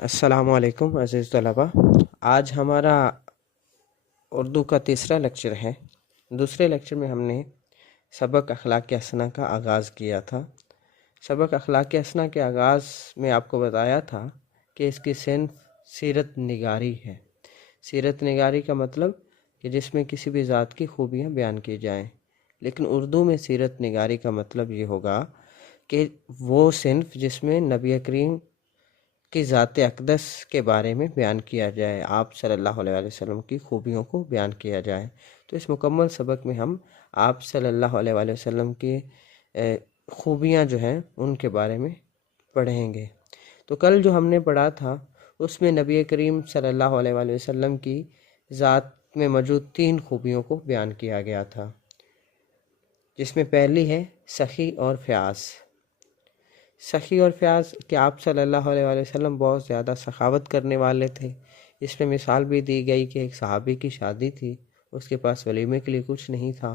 السلام علیکم عزیز طلبہ، آج ہمارا اردو کا تیسرا لیکچر ہے۔ دوسرے لیکچر میں ہم نے سبق اخلاق اسنا کا آغاز کیا تھا۔ سبق اخلاق اسنا کے آغاز میں آپ کو بتایا تھا کہ اس کی صنف سیرت نگاری ہے۔ سیرت نگاری کا مطلب کہ جس میں کسی بھی ذات کی خوبیاں بیان کی جائیں، لیکن اردو میں سیرت نگاری کا مطلب یہ ہوگا کہ وہ صنف جس میں نبی کریم کی ذات اقدس کے بارے میں بیان کیا جائے، آپ صلی اللہ علیہ وسلم کی خوبیوں کو بیان کیا جائے۔ تو اس مکمل سبق میں ہم آپ صلی اللہ علیہ وسلم کی خوبیاں جو ہیں ان کے بارے میں پڑھیں گے۔ تو کل جو ہم نے پڑھا تھا اس میں نبی کریم صلی اللہ علیہ وسلم کی ذات میں موجود 3 خوبیوں کو بیان کیا گیا تھا، جس میں پہلی ہے سخی اور فیاض۔ سخی اور فیاض کہ آپ صلی اللہ علیہ وسلم بہت زیادہ سخاوت کرنے والے تھے۔ اس میں مثال بھی دی گئی کہ ایک صحابی کی شادی تھی، اس کے پاس ولیمے کے لیے کچھ نہیں تھا،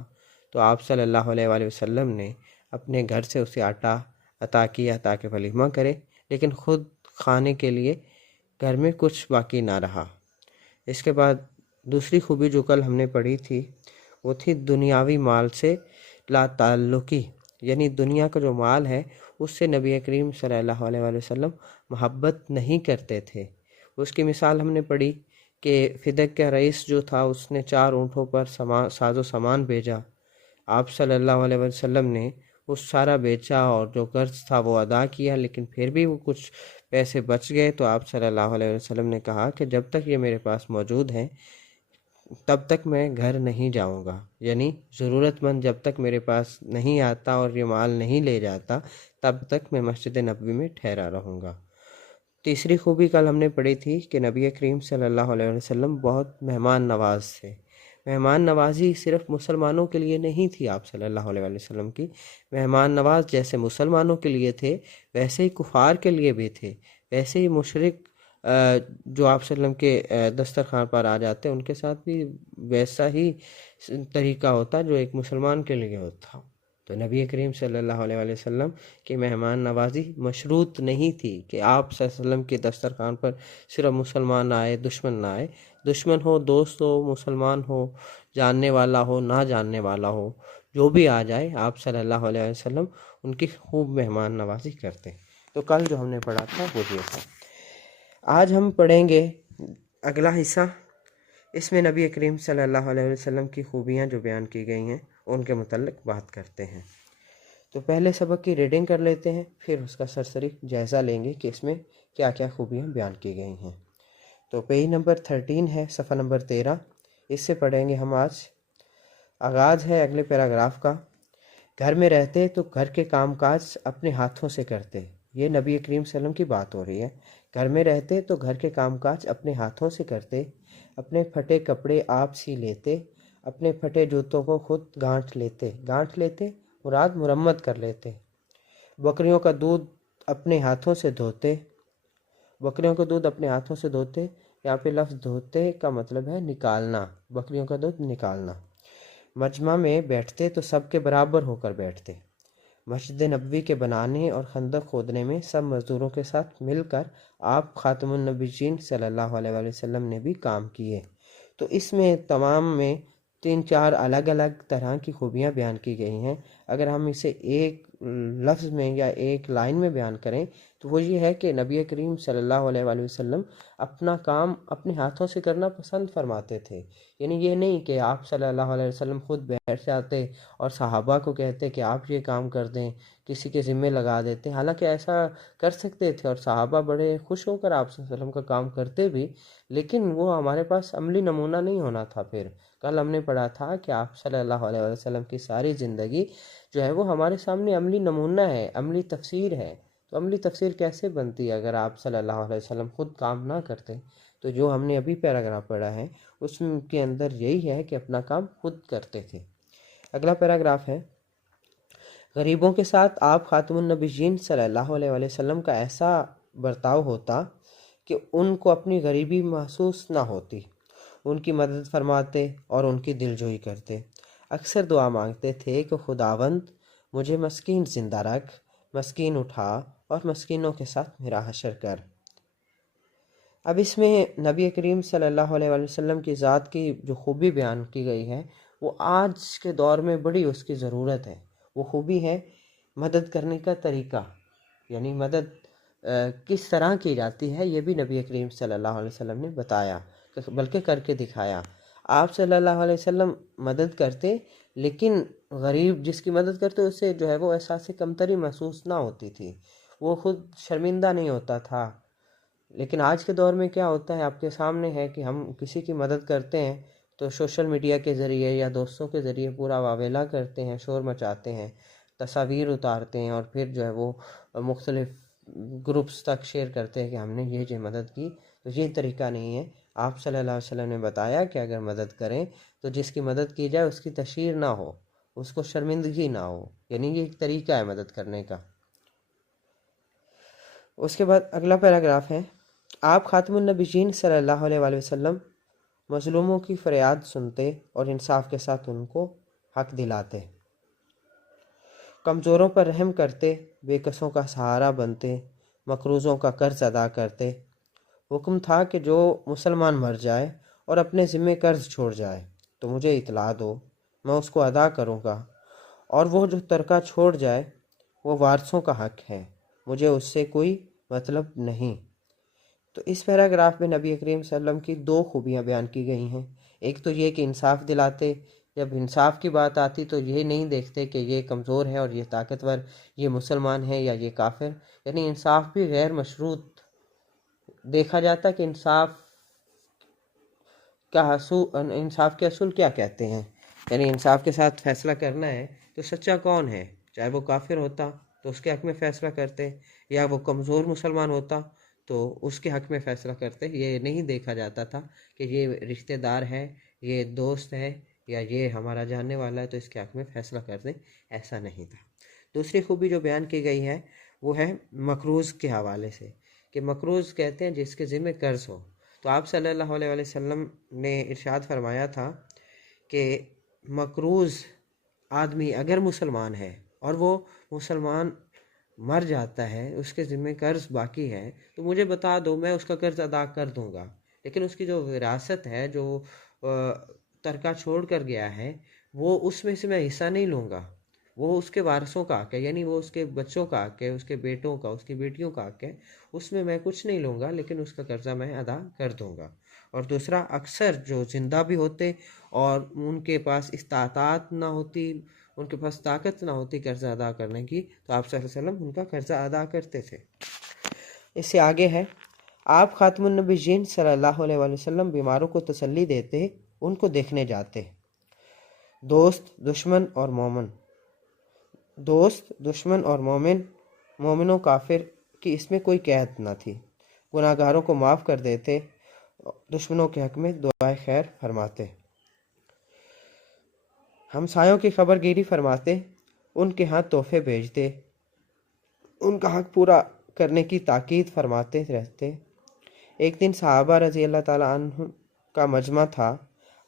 تو آپ صلی اللہ علیہ وسلم نے اپنے گھر سے اسے آٹا عطا کیا تاکہ ولیمہ کرے، لیکن خود کھانے کے لیے گھر میں کچھ باقی نہ رہا۔ اس کے بعد دوسری خوبی جو کل ہم نے پڑھی تھی وہ تھی دنیاوی مال سے لا تعلقی، یعنی دنیا کا جو مال ہے اس سے نبی کریم صلی اللہ علیہ وسلم محبت نہیں کرتے تھے۔ اس کی مثال ہم نے پڑھی کہ فدق کا رئیس جو تھا اس نے 4 اونٹوں پر ساز و سامان بھیجا، آپ صلی اللہ علیہ وسلم نے اس سارا بیچا اور جو قرض تھا وہ ادا کیا، لیکن پھر بھی وہ کچھ پیسے بچ گئے، تو آپ صلی اللہ علیہ وسلم نے کہا کہ جب تک یہ میرے پاس موجود ہیں تب تک میں گھر نہیں جاؤں گا، یعنی ضرورت مند جب تک میرے پاس نہیں آتا اور یہ مال نہیں لے جاتا تب تک میں مسجد نبوی میں ٹھہرا رہوں گا۔ تیسری خوبی کل ہم نے پڑھی تھی کہ نبی کریم صلی اللہ علیہ وسلم بہت مہمان نواز تھے۔ مہمان نوازی صرف مسلمانوں کے لیے نہیں تھی، آپ صلی اللہ علیہ وسلم کی مہمان نواز جیسے مسلمانوں کے لیے تھے ویسے ہی کفار کے لیے بھی تھے، ویسے ہی مشرک جو آپ صلی اللہ علیہ وسلم کے دسترخوان پر آ جاتے ان کے ساتھ بھی ویسا ہی طریقہ ہوتا جو ایک مسلمان کے لیے ہوتا۔ تو نبی کریم صلی اللہ علیہ وسلم کی مہمان نوازی مشروط نہیں تھی کہ آپ صلی اللہ علیہ وسلم کے دسترخوان پر صرف مسلمان آئے، دشمن نہ آئے۔ دشمن ہو، دوست ہو، مسلمان ہو، جاننے والا ہو، نہ جاننے والا ہو، جو بھی آ جائے آپ صلی اللہ علیہ وسلم ان کی خوب مہمان نوازی کرتے۔ تو کل جو ہم نے پڑھا تھا وہ یہ تھا۔ آج ہم پڑھیں گے اگلا حصہ۔ اس میں نبی کریم صلی اللہ علیہ وسلم کی خوبیاں جو بیان کی گئی ہیں ان کے متعلق بات کرتے ہیں۔ تو پہلے سبق کی ریڈنگ کر لیتے ہیں، پھر اس کا سرسری جائزہ لیں گے کہ اس میں کیا کیا خوبیاں بیان کی گئی ہیں۔ تو پیج نمبر 13 ہے، صفحہ نمبر 13، اس سے پڑھیں گے ہم آج۔ آغاز ہے اگلے پیراگراف کا۔ گھر میں رہتے تو گھر کے کام کاج اپنے ہاتھوں سے کرتے۔ یہ نبی کریم صلی اللہ علیہ وسلم کی بات ہو رہی ہے۔ گھر میں رہتے تو گھر کے کام کاج اپنے ہاتھوں سے کرتے، اپنے پھٹے کپڑے آپ سی لیتے، اپنے پھٹے جوتوں کو خود گانٹھ لیتے۔ گانٹھ لیتے مراد مرمت کر لیتے۔ بکریوں کا دودھ اپنے ہاتھوں سے دھوتے۔ بکریوں کا دودھ اپنے ہاتھوں سے دھوتے، یہاں پہ لفظ دھوتے کا مطلب ہے نکالنا، بکریوں کا دودھ نکالنا۔ مجمع میں بیٹھتے تو سب کے برابر ہو کر بیٹھتے۔ مسجد نبوی کے بنانے اور خندق کھودنے میں سب مزدوروں کے ساتھ مل کر آپ خاتم النبیین صلی اللہ علیہ وسلم نے بھی کام کیے۔ تو اس میں تمام میں 3-4 الگ الگ طرح کی خوبیاں بیان کی گئی ہیں۔ اگر ہم اسے ایک لفظ میں یا ایک لائن میں بیان کریں تو وہ یہ ہے کہ نبی کریم صلی اللہ علیہ وسلم اپنا کام اپنے ہاتھوں سے کرنا پسند فرماتے تھے۔ یعنی یہ نہیں کہ آپ صلی اللہ علیہ وسلم خود بیٹھ جاتے اور صحابہ کو کہتے کہ آپ یہ کام کر دیں، کسی کے ذمہ لگا دیتے۔ حالانکہ ایسا کر سکتے تھے اور صحابہ بڑے خوش ہو کر آپ صلی اللہ علیہ وسلم کا کام کرتے بھی، لیکن وہ ہمارے پاس عملی نمونہ نہیں ہونا تھا۔ پھر کل ہم نے پڑھا تھا کہ آپ صلی اللہ علیہ وسلم کی ساری زندگی جو ہے وہ ہمارے سامنے عملی نمونہ ہے، عملی تفسیر ہے۔ تو عملی تفسیر کیسے بنتی ہے اگر آپ صلی اللہ علیہ وسلم خود کام نہ کرتے؟ تو جو ہم نے ابھی پیراگراف پڑھا ہے اس کے اندر یہی ہے کہ اپنا کام خود کرتے تھے۔ اگلا پیراگراف ہے، غریبوں کے ساتھ آپ خاتم النبیین صلی اللہ علیہ وسلم کا ایسا برتاؤ ہوتا کہ ان کو اپنی غریبی محسوس نہ ہوتی، ان کی مدد فرماتے اور ان کی دلجوئی کرتے۔ اکثر دعا مانگتے تھے کہ خداوند مجھے مسکین زندہ رکھ، مسکین اٹھا اور مسکینوں کے ساتھ میرا حشر کر۔ اب اس میں نبی کریم صلی اللہ علیہ وآلہ وسلم کی ذات کی جو خوبی بیان کی گئی ہے وہ آج کے دور میں بڑی اس کی ضرورت ہے۔ وہ خوبی ہے مدد کرنے کا طریقہ، یعنی مدد کس طرح کی جاتی ہے، یہ بھی نبی کریم صلی اللہ علیہ وسلم نے بتایا، بلکہ کر کے دکھایا۔ آپ صلی اللہ علیہ وسلم مدد کرتے، لیکن غریب جس کی مدد کرتے اسے جو ہے وہ احساس کمتری محسوس نہ ہوتی تھی، وہ خود شرمندہ نہیں ہوتا تھا۔ لیکن آج کے دور میں کیا ہوتا ہے، آپ کے سامنے ہے کہ ہم کسی کی مدد کرتے ہیں تو سوشل میڈیا کے ذریعے یا دوستوں کے ذریعے پورا واویلا کرتے ہیں، شور مچاتے ہیں، تصاویر اتارتے ہیں، اور پھر جو ہے وہ مختلف گروپس تک شیئر کرتے ہیں کہ ہم نے یہ مدد کی۔ تو یہ طریقہ نہیں ہے۔ آپ صلی اللہ علیہ وسلم نے بتایا کہ اگر مدد کریں تو جس کی مدد کی جائے اس کی تشہیر نہ ہو، اس کو شرمندگی نہ ہو، یعنی یہ ایک طریقہ ہے مدد کرنے کا۔ اس کے بعد اگلا پیراگراف ہے، آپ خاتم النبیین صلی اللہ علیہ وآلہ وسلم مظلوموں کی فریاد سنتے اور انصاف کے ساتھ ان کو حق دلاتے، کمزوروں پر رحم کرتے، بے کسوں کا سہارا بنتے، مقروضوں کا قرض ادا کرتے۔ حکم تھا کہ جو مسلمان مر جائے اور اپنے ذمے قرض چھوڑ جائے تو مجھے اطلاع دو، میں اس کو ادا کروں گا، اور وہ جو ترکہ چھوڑ جائے وہ وارثوں کا حق ہے، مجھے اس سے کوئی مطلب نہیں۔ تو اس پیراگراف میں نبی کریم صلی اللہ علیہ وسلم کی دو خوبیاں بیان کی گئی ہیں۔ ایک تو یہ کہ انصاف دلاتے، جب انصاف کی بات آتی تو یہ نہیں دیکھتے کہ یہ کمزور ہے اور یہ طاقتور، یہ مسلمان ہے یا یہ کافر، یعنی انصاف بھی غیر مشروط دیکھا جاتا کہ انصاف کے اصول کیا کہتے ہیں، یعنی انصاف کے ساتھ فیصلہ کرنا ہے تو سچا کون ہے، چاہے وہ کافر ہوتا تو اس کے حق میں فیصلہ کرتے، یا وہ کمزور مسلمان ہوتا تو اس کے حق میں فیصلہ کرتے۔ یہ نہیں دیکھا جاتا تھا کہ یہ رشتہ دار ہے، یہ دوست ہے، یا یہ ہمارا جاننے والا ہے تو اس کے حق میں فیصلہ کر دیں، ایسا نہیں تھا۔ دوسری خوبی جو بیان کی گئی ہے وہ ہے مقروض کے حوالے سے، کہ مقروض کہتے ہیں جس کے ذمہ قرض ہو۔ تو آپ صلی اللہ علیہ وآلہ وسلم نے ارشاد فرمایا تھا کہ مقروض آدمی اگر مسلمان ہے اور وہ مسلمان مر جاتا ہے، اس کے ذمہ قرض باقی ہے، تو مجھے بتا دو، میں اس کا قرض ادا کر دوں گا، لیکن اس کی جو وراثت ہے، جو ترکہ چھوڑ کر گیا ہے، وہ اس میں سے میں حصہ نہیں لوں گا، وہ اس کے وارثوں کا حق ہے، یعنی وہ اس کے بچوں کا حق ہے، اس کے بیٹوں کا، اس کی بیٹیوں کا حق ہے، اس میں میں کچھ نہیں لوں گا، لیکن اس کا قرضہ میں ادا کر دوں گا۔ اور دوسرا، اکثر جو زندہ بھی ہوتے اور ان کے پاس استطاعت نہ ہوتی، ان کے پاس طاقت نہ ہوتی قرضہ ادا کرنے کی، تو آپ صلی اللہ علیہ وسلم ان کا قرضہ ادا کرتے تھے۔ اس سے آگے ہے، آپ خاتم النبیین صلی اللہ علیہ وآلہ وسلم بیماروں کو تسلی دیتے، ان کو دیکھنے جاتے۔ دوست، دشمن اور مومن، دوست، دشمن اور مومن و کافر کی اس میں کوئی قید نہ تھی۔ گناہ گاروں کو معاف کر دیتے، دشمنوں کے حق میں دعائے خیر فرماتے، ہمسایوں کی خبر گیری فرماتے، ان کے ہاں تحفے بھیجتے، ان کا حق پورا کرنے کی تاکید فرماتے رہتے۔ ایک دن صحابہ رضی اللہ تعالیٰ عنہ کا مجمع تھا۔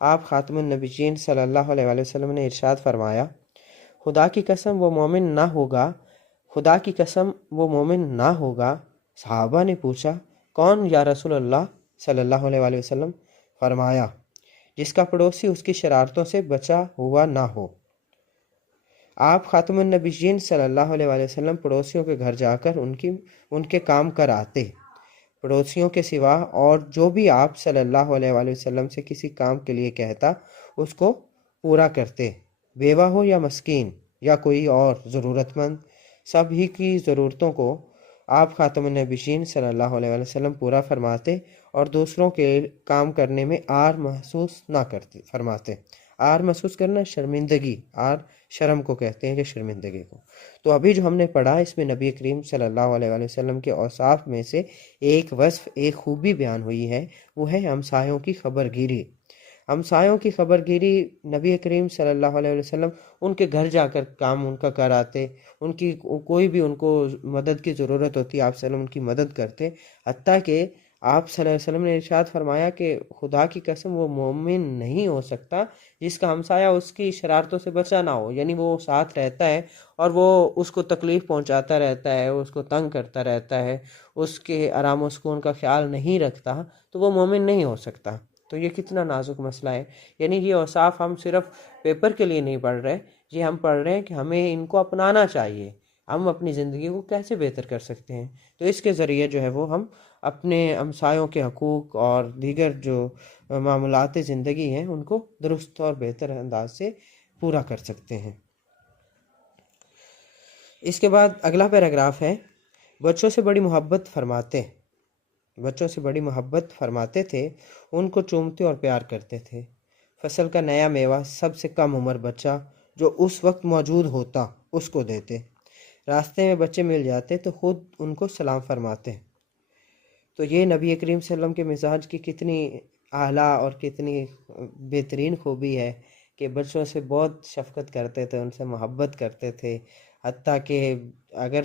آپ خاتم النبیین صلی اللہ علیہ وآلہ وسلم نے ارشاد فرمایا، خدا کی قسم وہ مومن نہ ہوگا، خدا کی قسم وہ مومن نہ ہوگا۔ صحابہ نے پوچھا، کون یا رسول اللہ صلی اللہ علیہ وآلہ وسلم؟ فرمایا، جس کا پڑوسی اس کی شرارتوں سے بچا ہوا نہ ہو۔ آپ خاتم النبیین صلی اللہ علیہ وآلہ وسلم پڑوسیوں کے گھر جا کر ان کے کام کر آتے۔ پڑوسیوں کے سوا اور جو بھی آپ صلی اللہ علیہ وآلہ وسلم سے کسی کام کے لیے کہتا اس کو پورا کرتے، بیوہ ہو یا مسکین یا کوئی اور ضرورت مند، سب ہی کی ضرورتوں کو آپ خاتم النبیین صلی اللہ علیہ وآلہ وسلم پورا فرماتے اور دوسروں کے کام کرنے میں آر محسوس نہ کرتے فرماتے۔ آر محسوس کرنا شرمندگی، آر شرم کو کہتے ہیں کہ شرمندگی کو۔ تو ابھی جو ہم نے پڑھا اس میں نبی کریم صلی اللہ علیہ وآلہ وسلم کے اوصاف میں سے ایک وصف، ایک خوبی بیان ہوئی ہے، وہ ہے ہمسایوں کی خبر گیری۔ ہمسایوں کی خبر گیری، نبی کریم صلی اللہ علیہ وسلم ان کے گھر جا کر کام ان کا کر آتے، ان کی کوئی بھی ان کو مدد کی ضرورت ہوتی آپ صلی اللہ علیہ وسلم ان کی مدد کرتے، حتیٰ کہ آپ صلی اللہ علیہ وسلم نے ارشاد فرمایا کہ خدا کی قسم وہ مومن نہیں ہو سکتا جس کا ہمسایہ اس کی شرارتوں سے بچا نہ ہو، یعنی وہ ساتھ رہتا ہے اور وہ اس کو تکلیف پہنچاتا رہتا ہے، اس کو تنگ کرتا رہتا ہے، اس کے آرام و سکون کا خیال نہیں رکھتا، تو وہ مومن نہیں ہو سکتا۔ تو یہ کتنا نازک مسئلہ ہے، یعنی یہ اوصاف ہم صرف پیپر کے لیے نہیں پڑھ رہے، یہ ہم پڑھ رہے ہیں کہ ہمیں ان کو اپنانا چاہیے، ہم اپنی زندگی کو کیسے بہتر کر سکتے ہیں۔ تو اس کے ذریعے جو ہے وہ ہم اپنے ہمسایوں کے حقوق اور دیگر جو معاملات زندگی ہیں ان کو درست اور بہتر انداز سے پورا کر سکتے ہیں۔ اس کے بعد اگلا پیراگراف ہے، بچوں سے بڑی محبت فرماتے تھے، ان کو چومتے اور پیار کرتے تھے۔ فصل کا نیا میوہ سب سے کم عمر بچہ جو اس وقت موجود ہوتا اس کو دیتے، راستے میں بچے مل جاتے تو خود ان کو سلام فرماتے۔ تو یہ نبی کریم صلی اللہ علیہ وسلم کے مزاج کی کتنی اعلیٰ اور کتنی بہترین خوبی ہے کہ بچوں سے بہت شفقت کرتے تھے، ان سے محبت کرتے تھے، حتیٰ کہ اگر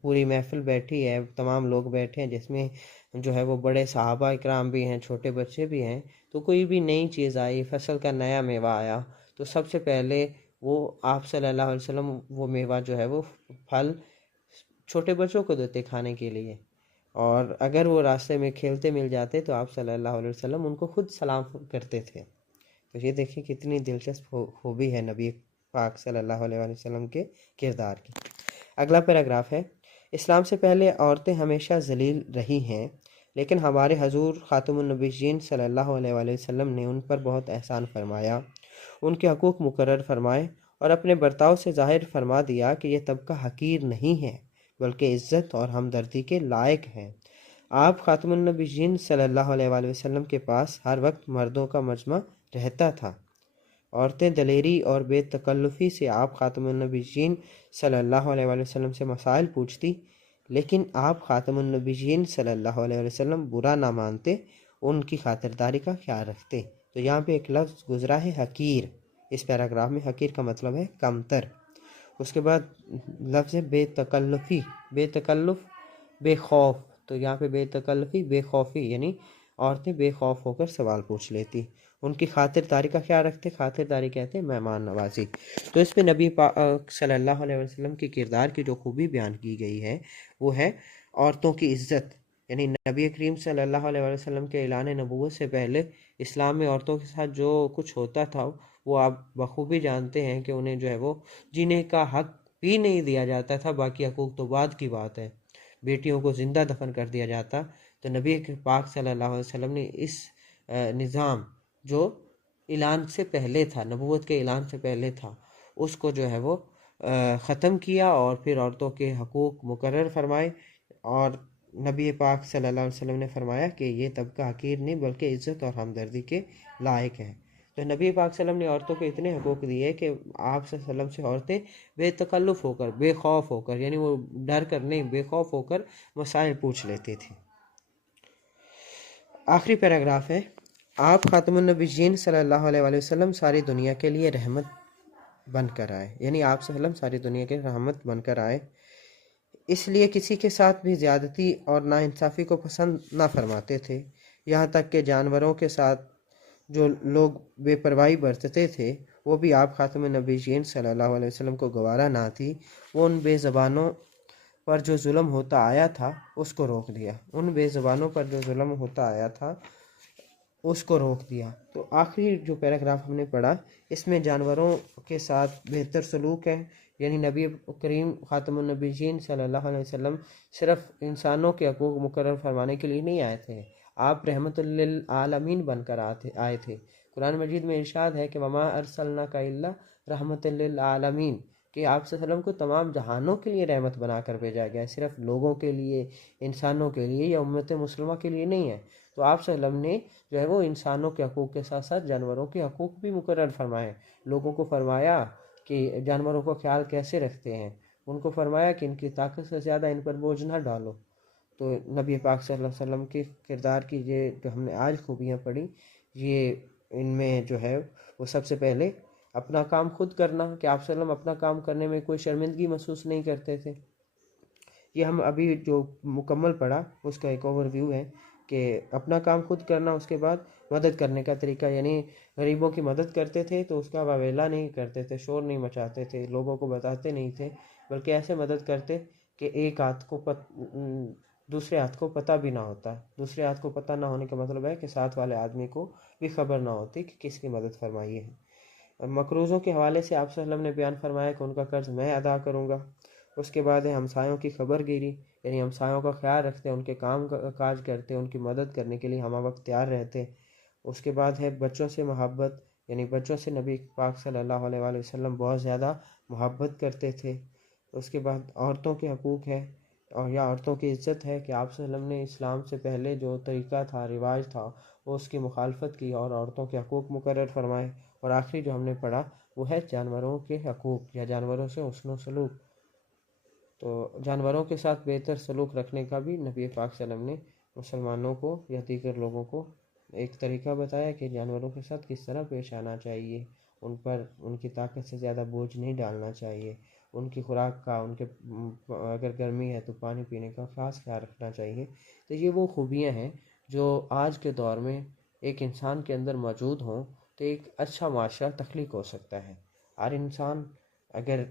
پوری محفل بیٹھی ہے، تمام لوگ بیٹھے ہیں جس میں جو ہے وہ بڑے صحابہ اکرام بھی ہیں، چھوٹے بچے بھی ہیں، تو کوئی بھی نئی چیز آئی، فصل کا نیا میوہ آیا، تو سب سے پہلے وہ آپ صلی اللہ علیہ وسلم وہ میوہ جو ہے وہ پھل چھوٹے بچوں کو دیتے کھانے کے لیے، اور اگر وہ راستے میں کھیلتے مل جاتے تو آپ صلی اللہ علیہ وسلم ان کو خود سلام کرتے تھے۔ تو یہ دیکھیں کتنی دلچسپ خوبی ہے نبی پاک صلی اللہ علیہ وسلم کے کردار کی۔ اگلا پیراگراف ہے، اسلام سے پہلے عورتیں ہمیشہ ذلیل رہی ہیں، لیکن ہمارے حضور خاتم النبیین صلی اللہ علیہ وسلم نے ان پر بہت احسان فرمایا، ان کے حقوق مقرر فرمائے اور اپنے برتاؤ سے ظاہر فرما دیا کہ یہ طبقہ حقیر نہیں ہے بلکہ عزت اور ہمدردی کے لائق ہیں۔ آپ خاتم النبیین صلی اللہ علیہ وسلم کے پاس ہر وقت مردوں کا مجمع رہتا تھا۔ عورتیں دلیری اور بے تکلفی سے آپ خاتم النبیین صلی اللہ علیہ وسلم سے مسائل پوچھتی، لیکن آپ خاتم النبیین صلی اللہ علیہ وسلم برا نہ مانتے، ان کی خاطرداری کا خیال رکھتے۔ تو یہاں پہ ایک لفظ گزرا ہے حقیر، اس پیراگراف میں حقیر کا مطلب ہے کمتر۔ اس کے بعد لفظ ہے بے تکلفی، بے تکلف بے خوف، تو یہاں پہ بے تکلفی بے خوفی، یعنی عورتیں بے خوف ہو کر سوال پوچھ لیتی، ان کی خاطرداری کا خیال رکھتے، خاطرداری کہتے ہیں مہمان نوازی۔ تو اس پہ نبی پاک صلی اللہ علیہ وسلم کی کردار کی جو خوبی بیان کی گئی ہے وہ ہے عورتوں کی عزت، یعنی نبی کریم صلی اللہ علیہ وسلم کے اعلان نبوت سے پہلے اسلام میں عورتوں کے ساتھ جو کچھ ہوتا تھا وہ آپ بخوبی جانتے ہیں کہ انہیں جو ہے وہ جینے کا حق بھی نہیں دیا جاتا تھا، باقی حقوق تو بعد کی بات ہے، بیٹیوں کو زندہ دفن کر دیا جاتا۔ تو نبی پاک صلی اللہ علیہ وسلم نے اس نظام جو اعلان سے پہلے تھا، نبوت کے اعلان سے پہلے تھا، اس کو جو ہے وہ ختم کیا اور پھر عورتوں کے حقوق مقرر فرمائے، اور نبی پاک صلی اللہ علیہ وسلم نے فرمایا کہ یہ طبقہ حقیر نہیں بلکہ عزت اور ہمدردی کے لائق ہے۔ تو نبی پاک صلی اللہ علیہ وسلم نے عورتوں کو اتنے حقوق دیے کہ آپ صلی اللہ علیہ وسلم سے عورتیں بے تکلف ہو کر، بے خوف ہو کر، یعنی وہ ڈر کر نہیں، بے خوف ہو کر مسائل پوچھ لیتی تھی۔ آخری پیراگراف ہے، آپ خاتم النبیین صلی اللہ علیہ وسلم ساری دنیا کے لیے رحمت بن کر آئے، یعنی آپ صلی اللہ علیہ وسلم ساری دنیا کے رحمت بن کر آئے، اس لیے کسی کے ساتھ بھی زیادتی اور ناانصافی کو پسند نہ فرماتے تھے، یہاں تک کہ جانوروں کے ساتھ جو لوگ بے پرواہی برتتے تھے وہ بھی آپ خاتم النبیین صلی اللہ علیہ وسلم کو گوارا نہ تھی۔ وہ ان بے زبانوں پر جو ظلم ہوتا آیا تھا اس کو روک دیا، ان بے زبانوں پر جو ظلم ہوتا آیا تھا اس کو روک دیا۔ تو آخری جو پیراگراف ہم نے پڑھا اس میں جانوروں کے ساتھ بہتر سلوک ہے، یعنی نبی کریم خاتم النبیین صلی اللہ علیہ وسلم صرف انسانوں کے حقوق مقرر فرمانے کے لیے نہیں آئے تھے، آپ رحمت للعالمین بن کر آئے تھے۔ قرآن مجید میں ارشاد ہے کہ وما ارسلناک الا رحمت للعالمین، کہ آپ صلی اللہ علیہ وسلم کو تمام جہانوں کے لیے رحمت بنا کر بھیجا گیا ہے، صرف لوگوں کے لیے، انسانوں کے لیے یا امت مسلمہ کے لیے نہیں ہے۔ تو آپ صلی اللہ علیہ وسلم نے جو ہے وہ انسانوں کے حقوق کے ساتھ ساتھ جانوروں کے حقوق بھی مقرر فرمائے، لوگوں کو فرمایا کہ جانوروں کا خیال کیسے رکھتے ہیں، ان کو فرمایا کہ ان کی طاقت سے زیادہ ان پر بوجھ نہ ڈالو۔ تو نبی پاک صلی اللہ علیہ وسلم کے کردار کی یہ جو ہم نے آج خوبیاں پڑھی، یہ ان میں جو ہے وہ سب سے پہلے اپنا کام خود کرنا، کہ آپ صلی اللہ علیہ وسلم اپنا کام کرنے میں کوئی شرمندگی محسوس نہیں کرتے تھے۔ یہ ہم ابھی جو مکمل پڑھا اس کا ایک اوور ویو ہے، کہ اپنا کام خود کرنا، اس کے بعد مدد کرنے کا طریقہ، یعنی غریبوں کی مدد کرتے تھے تو اس کا واویلا نہیں کرتے تھے، شور نہیں مچاتے تھے، لوگوں کو بتاتے نہیں تھے، بلکہ ایسے مدد کرتے کہ ایک ہاتھ کو دوسرے ہاتھ کو پتہ بھی نہ ہوتا۔ دوسرے ہاتھ کو پتہ نہ ہونے کا مطلب ہے کہ ساتھ والے آدمی کو بھی خبر نہ ہوتی کہ کس کی مدد فرمائی ہے۔ مقروضوں کے حوالے سے آپ صلی اللہ علیہ وسلم نے بیان فرمایا کہ ان کا قرض میں ادا کروں گا۔ اس کے بعد ہے ہمسایوں کی خبر گیری، یعنی ہمسایوں کا خیال رکھتے، ان کے کام کاج کرتے، ان کی مدد کرنے کے لیے ہمہ وقت تیار رہتے۔ اس کے بعد ہے بچوں سے محبت، یعنی بچوں سے نبی پاک صلی اللہ علیہ وآلہ وسلم بہت زیادہ محبت کرتے تھے۔ اس کے بعد عورتوں کے حقوق ہے، اور یا عورتوں کی عزت ہے کہ آپ صلی اللہ علیہ وسلم نے اسلام سے پہلے جو طریقہ تھا، رواج تھا، وہ اس کی مخالفت کی اور عورتوں کے حقوق مقرر فرمائے۔ اور آخری جو ہم نے پڑھا وہ ہے جانوروں کے حقوق یا جانوروں سے حسن و سلوک۔ تو جانوروں کے ساتھ بہتر سلوک رکھنے کا بھی نبی پاک صلی اللہ علیہ وسلم نے مسلمانوں کو یا دیگر لوگوں کو ایک طریقہ بتایا کہ جانوروں کے ساتھ کس طرح پیش آنا چاہیے، ان پر ان کی طاقت سے زیادہ بوجھ نہیں ڈالنا چاہیے، ان کی خوراک کا، ان کے اگر گرمی ہے تو پانی پینے کا خاص خیال رکھنا چاہیے۔ تو یہ وہ خوبیاں ہیں جو آج کے دور میں ایک انسان کے اندر موجود ہوں تو ایک اچھا معاشرہ تخلیق ہو سکتا ہے۔ ہر انسان اگر